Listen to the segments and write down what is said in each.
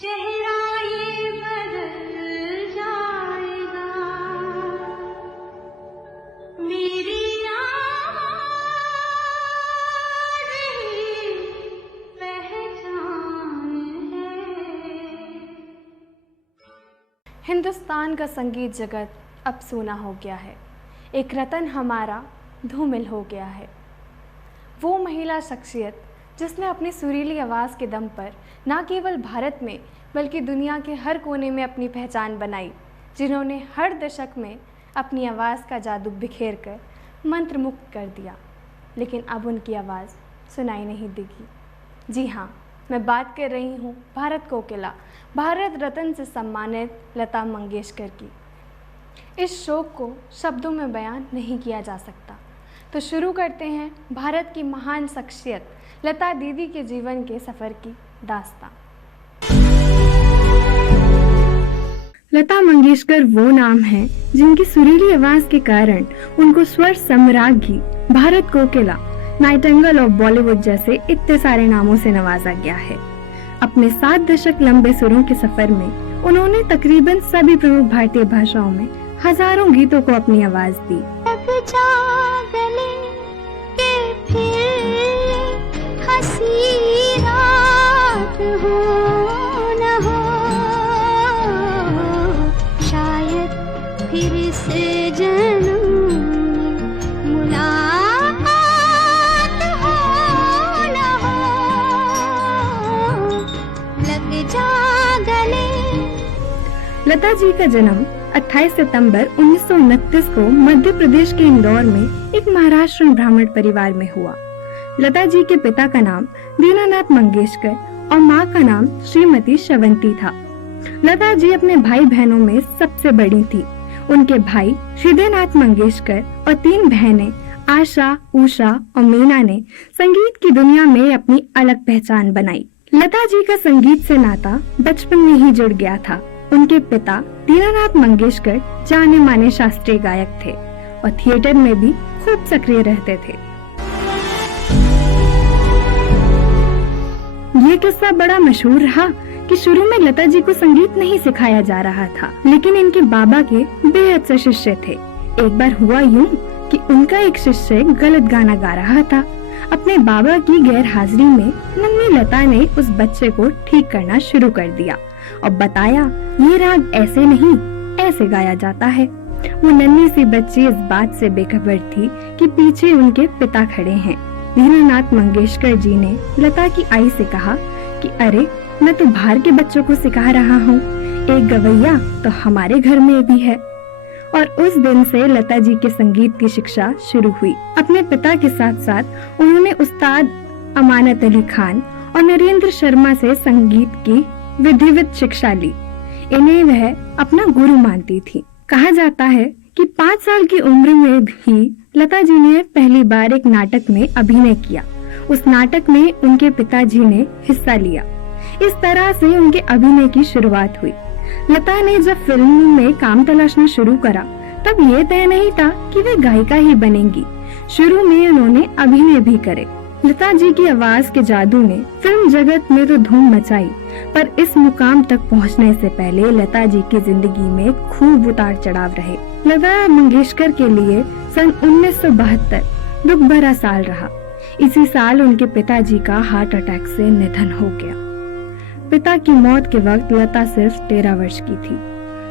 चेहरा ये बदल जाएगा, मेरी आवाज़ ही पहचान है। हिंदुस्तान का संगीत जगत अब सूना हो गया है। एक रतन हमारा धूमिल हो गया है। वो महिला शख्सियत जिसने अपनी सुरीली आवाज़ के दम पर न केवल भारत में बल्कि दुनिया के हर कोने में अपनी पहचान बनाई, जिन्होंने हर दशक में अपनी आवाज़ का जादू बिखेर कर मंत्रमुग्ध कर दिया, लेकिन अब उनकी आवाज़ सुनाई नहीं देगी। जी हाँ, मैं बात कर रही हूँ भारत कोकिला, भारत रत्न से सम्मानित लता मंगेशकर की। इस शोक को शब्दों में बयान नहीं किया जा सकता, तो शुरू करते हैं भारत की महान शख्सियत लता दीदी के जीवन के सफ़र की दास्तां। लता मंगेशकर वो नाम है जिनकी सुरीली आवाज़ के कारण उनको स्वर सम्राज्ञी, भारत कोकिला, नाइटिंगेल ऑफ बॉलीवुड जैसे इतने सारे नामों से नवाजा गया है। अपने 7 दशक लंबे सुरों के सफर में उन्होंने तकरीबन सभी प्रमुख भारतीय भाषाओं में हजारों गीतों को अपनी आवाज दी। शायद फिर से जन्म मुलाकात हो न हो, लग जा गले। लता जी का जन्म 28 सितंबर 1929 को मध्य प्रदेश के इंदौर में एक महाराष्ट्र ब्राह्मण परिवार में हुआ। लता जी के पिता का नाम दीनानाथ मंगेशकर और माँ का नाम श्रीमती श्रवंती था। लता जी अपने भाई बहनों में सबसे बड़ी थी। उनके भाई हृदयनाथ मंगेशकर और 3 बहनें आशा, उषा और मीना ने संगीत की दुनिया में अपनी अलग पहचान बनाई। लता जी का संगीत से नाता बचपन में ही जुड़ गया था। उनके पिता दीनानाथ मंगेशकर जाने माने शास्त्रीय गायक थे और थिएटर में भी खूब सक्रिय रहते थे। ये किस्सा बड़ा मशहूर रहा कि शुरू में लता जी को संगीत नहीं सिखाया जा रहा था, लेकिन इनके बाबा के बेहद से शिष्य थे। एक बार हुआ यूं कि उनका एक शिष्य गलत गाना गा रहा था। अपने बाबा की गैर हाजिरी में नन्ही लता ने उस बच्चे को ठीक करना शुरू कर दिया और बताया ये राग ऐसे नहीं ऐसे गाया जाता है। वो नन्ही सी बच्ची इस बात से बेखबर थी कि पीछे उनके पिता खड़े हैं। दीनानाथ मंगेशकर जी ने लता की आई से कहा कि अरे मैं तो बाहर के बच्चों को सिखा रहा हूँ, एक गवैया तो हमारे घर में भी है। और उस दिन से लता जी के संगीत की शिक्षा शुरू हुई। अपने पिता के साथ साथ उन्होंने उस्ताद अमानत अली खान और नरेंद्र शर्मा से संगीत की विधिवत शिक्षा ली। इन्हें वह अपना गुरु मानती थी। कहा जाता है कि 5 साल की उम्र में भी लता जी ने पहली बार एक नाटक में अभिनय किया। उस नाटक में उनके पिताजी ने हिस्सा लिया। इस तरह से उनके अभिनय की शुरुआत हुई। लता ने जब फिल्म में काम तलाशना शुरू करा तब ये तय नहीं था कि वे गायिका ही बनेंगी। शुरू में उन्होंने अभिनय भी करे। लता जी की आवाज के जादू ने फिल्म जगत में तो धूम मचाई, पर इस मुकाम तक पहुंचने से पहले लता जी की जिंदगी में खूब उतार चढ़ाव रहे। लता मंगेशकर के लिए सन 1972 दुख भरा साल रहा। इसी साल उनके पिताजी का हार्ट अटैक से निधन हो गया। पिता की मौत के वक्त लता सिर्फ 13 वर्ष की थी,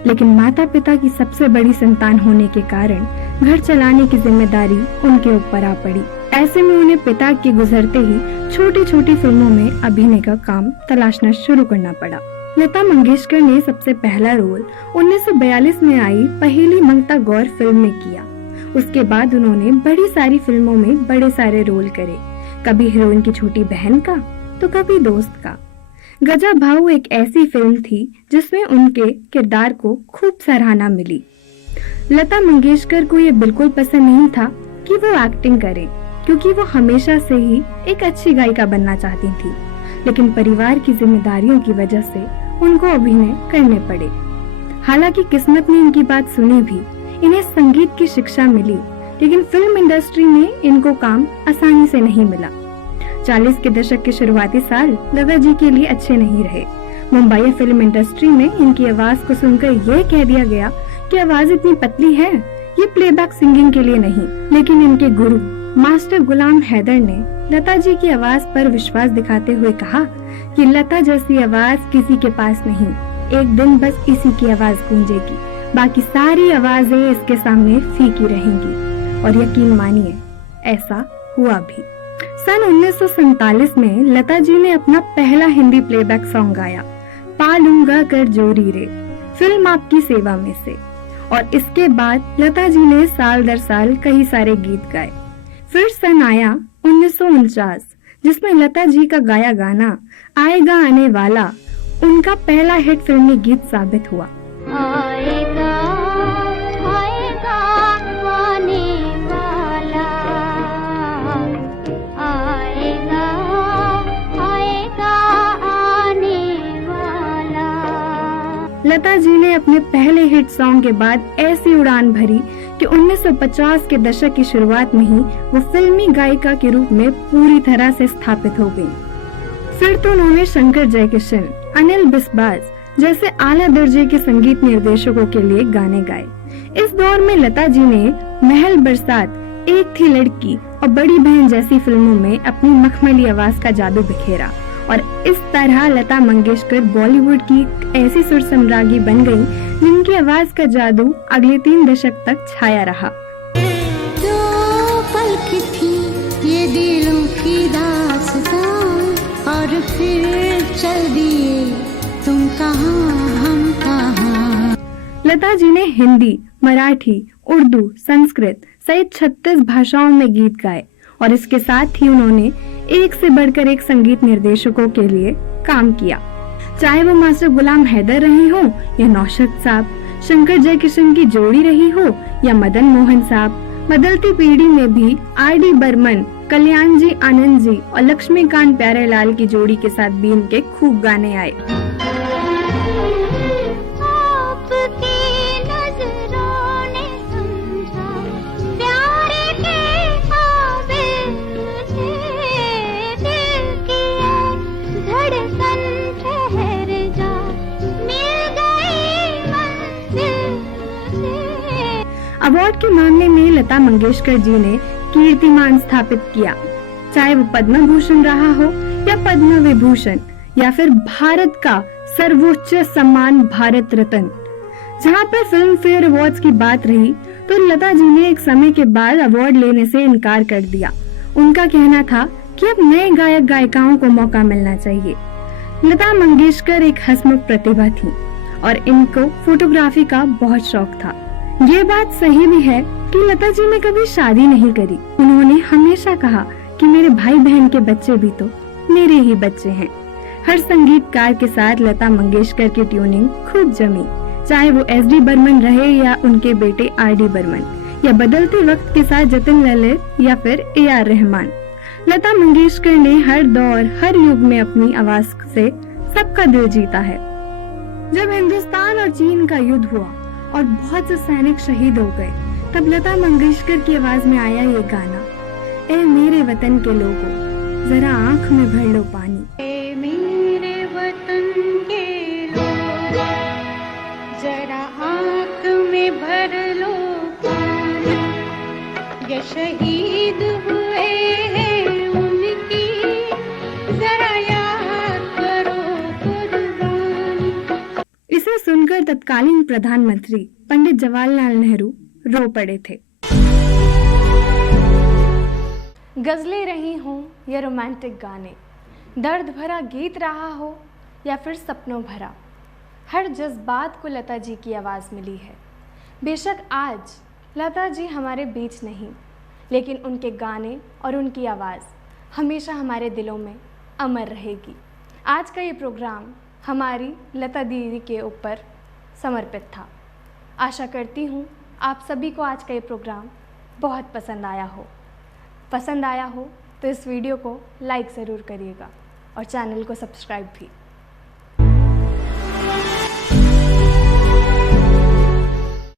लेकिन माता पिता की सबसे बड़ी संतान होने के कारण घर चलाने की जिम्मेदारी उनके ऊपर आ पड़ी। ऐसे में उन्हें पिता के गुजरते ही छोटी छोटी फिल्मों में अभिनय का काम तलाशना शुरू करना पड़ा। लता मंगेशकर ने सबसे पहला रोल 1942 में आई पहेली मंगता गौर फिल्म में किया। उसके बाद उन्होंने बड़ी सारी फिल्मों में बड़े सारे रोल करे, कभी हीरोइन की छोटी बहन का तो कभी दोस्त का। गजा भाऊ एक ऐसी फिल्म थी जिसमें उनके किरदार को खूब सराहना मिली। लता मंगेशकर को ये बिल्कुल पसंद नहीं था कि वो एक्टिंग करे, क्योंकि वो हमेशा से ही एक अच्छी गायिका बनना चाहती थी, लेकिन परिवार की जिम्मेदारियों की वजह से उनको अभिनय करने पड़े। हालांकि किस्मत ने इनकी बात सुनी भी, इन्हें संगीत की शिक्षा मिली, लेकिन फिल्म इंडस्ट्री में इनको काम आसानी से नहीं मिला। 40 के दशक के शुरुआती साल लता जी के लिए अच्छे नहीं रहे। मुंबई फिल्म इंडस्ट्री में इनकी आवाज को सुनकर यह कह दिया गया कि आवाज इतनी पतली है, ये प्लेबैक सिंगिंग के लिए नहीं। लेकिन इनके गुरु मास्टर गुलाम हैदर ने लता जी की आवाज पर विश्वास दिखाते हुए कहा कि लता जैसी आवाज किसी के पास नहीं, एक दिन बस इसी की आवाज गूंजेगी, बाकी सारी आवाजें इसके सामने फीकी रहेंगी। और यकीन मानिए ऐसा हुआ भी। सन 1947 में लता जी ने अपना पहला हिंदी प्लेबैक सॉन्ग गाया, पा लूंगा कर जोरी रे, फिल्म आपकी सेवा में से। और इसके बाद लता जी ने साल दर साल कई सारे गीत गाए। फिर सन आया 1949 जिसमें लता जी का गाया गाना आएगा आने वाला उनका पहला हिट फिल्मी गीत साबित हुआ। आएगा आएगा आने वाला, आएगा आएगा आने वाला। लता जी ने अपने पहले हिट सॉन्ग के बाद ऐसी उड़ान भरी कि 1950 के दशक की शुरुआत में ही वो फिल्मी गायिका के रूप में पूरी तरह से स्थापित हो गयी। फिर तो उन्होंने शंकर जयकिशन, अनिल बिस्बाज जैसे आला दर्जे के संगीत निर्देशकों के लिए गाने गाए। इस दौर में लता जी ने महल बरसात, एक थी लड़की और बड़ी बहन जैसी फिल्मों में अपनी मखमली आवाज का जादू बिखेरा। और इस तरह लता मंगेशकर बॉलीवुड की ऐसी सुर सम्राज्ञी बन गई जिनकी आवाज का जादू अगले 3 दशक तक छाया रहा। दो पलक थी ये दिलों की दास्तां, और फिर चल दिए तुम कहाँ हम कहाँ। लता जी ने हिंदी, मराठी, उर्दू, संस्कृत सहित 36 भाषाओं में गीत गाए और इसके साथ ही उन्होंने एक से बढ़कर एक संगीत निर्देशकों के लिए काम किया, चाहे वो मास्टर गुलाम हैदर रहे हो या नौशाद साहब, शंकर जयकिशन की जोड़ी रही हो या मदन मोहन साहब। बदलती पीढ़ी में भी आर.डी. बर्मन, कल्याण जी आनंद जी और लक्ष्मीकांत प्यारेलाल की जोड़ी के साथ भी इनके खूब गाने आए। अवार्ड के मामले में लता मंगेशकर जी ने कीर्तिमान स्थापित किया, चाहे वो पद्म भूषण रहा हो या पद्म विभूषण या फिर भारत का सर्वोच्च सम्मान भारत रत्न। जहाँ पर फिल्म फेयर अवार्ड्स की बात रही तो लता जी ने एक समय के बाद अवार्ड लेने से इनकार कर दिया। उनका कहना था कि अब नए गायक गायिकाओं को मौका मिलना चाहिए। लता मंगेशकर एक हंसमुख प्रतिभा थी और इनको फोटोग्राफी का बहुत शौक था। ये बात सही भी है कि लता जी ने कभी शादी नहीं करी। उन्होंने हमेशा कहा कि मेरे भाई बहन के बच्चे भी तो मेरे ही बच्चे हैं। हर संगीतकार के साथ लता मंगेशकर की ट्यूनिंग खूब जमी, चाहे वो एस.डी. बर्मन रहे या उनके बेटे आर.डी. बर्मन, या बदलते वक्त के साथ जतिन ललित या फिर ए.आर. रहमान। लता मंगेशकर ने हर दौर हर युग में अपनी आवाज से सबका दिल जीता है। जब हिंदुस्तान और चीन का युद्ध हुआ और बहुत से सैनिक शहीद हो गए, तब लता मंगेशकर की आवाज में आया ये गाना, ए मेरे वतन के लोगों जरा आंख में भर लो पानी। ए मेरे वतन के लोगों जरा आंख में भर लो पानी, ये शहीद हुए हैं उनकी जरा याद करो कुर्बानी। इसे सुनकर तत्कालीन प्रधानमंत्री पंडित जवाहरलाल नेहरू रो पड़े थे। गज़लें रही हों या रोमांटिक गाने, दर्द भरा गीत रहा हो या फिर सपनों भरा, हर जज्बात को लता जी की आवाज़ मिली है। बेशक आज लता जी हमारे बीच नहीं, लेकिन उनके गाने और उनकी आवाज़ हमेशा हमारे दिलों में अमर रहेगी। आज का ये प्रोग्राम हमारी लता दीदी के ऊपर समर्पित था। आशा करती हूँ आप सभी को आज का ये प्रोग्राम बहुत पसंद आया हो। पसंद आया हो तो इस वीडियो को लाइक ज़रूर करिएगा और चैनल को सब्सक्राइब भी।